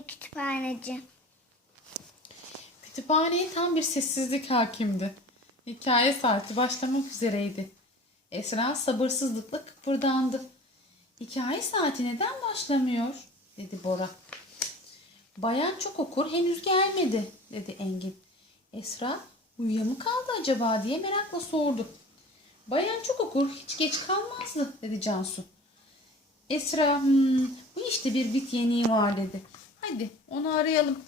yeni kütüphaneci. Kütüphaneye tam bir sessizlik hakimdi. Hikaye saati başlamak üzereydi. Esra sabırsızlıkla kıpırdandı. Hikaye saati neden başlamıyor? dedi Bora. Bayan çok okur henüz gelmedi dedi Engin. Esra uyuya mı kaldı acaba diye merakla sordu. Bayan çok okur hiç geç kalmazdı dedi Cansu. Esra "Hmm, bu işte bir bit yeniği var dedi. Hadi onu arayalım.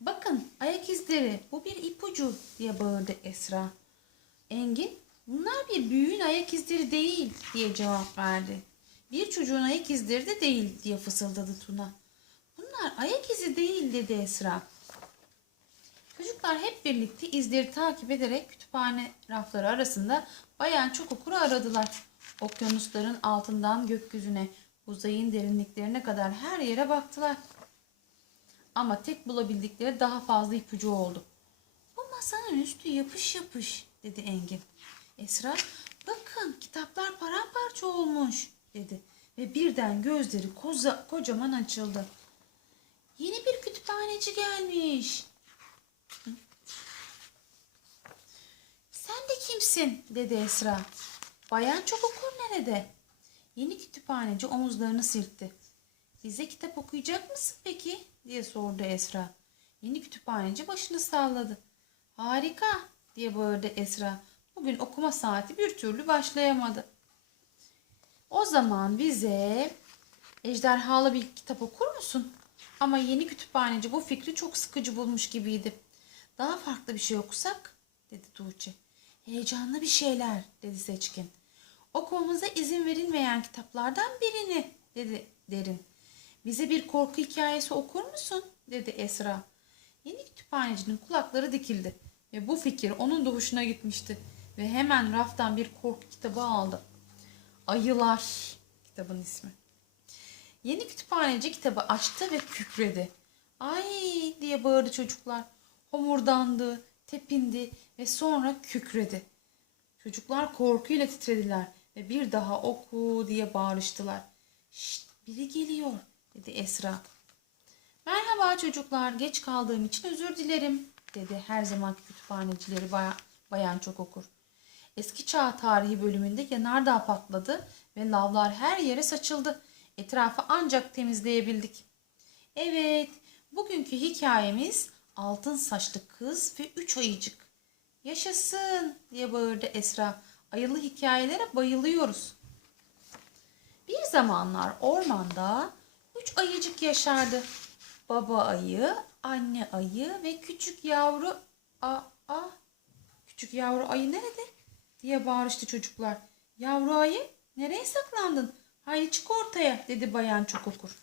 Bakın ayak izleri bu bir ipucu diye bağırdı Esra. Engin bunlar bir büyüğün ayak izleri değil diye cevap verdi. Bir çocuğun ayak izleri de değil diye fısıldadı Tuna. Bunlar ayak izi değil dedi Esra. Çocuklar hep birlikte izleri takip ederek kütüphane rafları arasında bayan çok okuru aradılar. Okyanusların altından gökyüzüne, uzayın derinliklerine kadar her yere baktılar. Ama tek bulabildikleri daha fazla ipucu oldu. Bu masanın üstü yapış yapış dedi Engin. Esra bakın kitaplar paramparça olmuş dedi. Ve birden gözleri koza, kocaman açıldı. Yeni bir kütüphaneci gelmiş. Sen de kimsin dedi Esra. Bayan çok okur nerede? Yeni kütüphaneci omuzlarını silkti. Bize kitap okuyacak mısın peki? diye sordu Esra. Yeni kütüphaneci başını salladı. Harika diye bağırdı Esra. Bugün okuma saati bir türlü başlayamadı. O zaman bize ejderhalı bir kitap okur musun? Ama yeni kütüphaneci bu fikri çok sıkıcı bulmuş gibiydi. Daha farklı bir şey okusak dedi Tuğçe. Heyecanlı bir şeyler dedi Seçkin. Okumamıza izin verilmeyen kitaplardan birini dedi Derin. Bize bir korku hikayesi okur musun? dedi Esra. Yeni kütüphanecinin kulakları dikildi ve bu fikir onun da hoşuna gitmişti ve hemen raftan bir korku kitabı aldı. Ayılar kitabın ismi. Yeni kütüphaneci kitabı açtı ve kükredi. Ay diye bağırdı çocuklar. Homurdandı, tepindi ve sonra kükredi. Çocuklar korkuyla titrediler ve bir daha oku diye bağırıştılar. Şşt biri geliyor dedi Esra. Merhaba çocuklar geç kaldığım için özür dilerim dedi her zamanki kütüphanecileri baya, bayan çok okur. Eski çağ tarihi bölümünde yanardağ patladı ve lavlar her yere saçıldı. Etrafı ancak temizleyebildik. Evet, bugünkü hikayemiz altın saçlı kız ve üç ayıcık. Yaşasın diye bağırdı Esra. Ayılı hikayelere bayılıyoruz. Bir zamanlar ormanda üç ayıcık yaşardı. Baba ayı, anne ayı ve küçük yavru a a küçük yavru ayı nerede? diye bağırıştı çocuklar. Yavru ayı nereye saklandın? Haydi çık ortaya dedi bayan çok okur.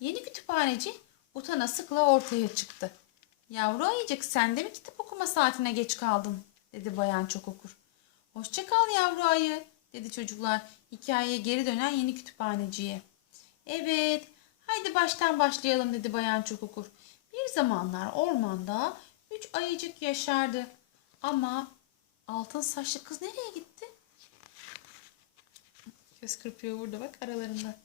Yeni kütüphaneci utana sıkla ortaya çıktı. Yavru ayıcık sen de mi kitap okuma saatine geç kaldın? dedi bayan çok okur. Hoşça kal yavru ayı dedi çocuklar hikayeye geri dönen yeni kütüphaneciye. Evet haydi baştan başlayalım dedi bayan çok okur. Bir zamanlar ormanda üç ayıcık yaşardı. Ama altın saçlı kız nereye gitti? Göz kırpıyor burada bak aralarında.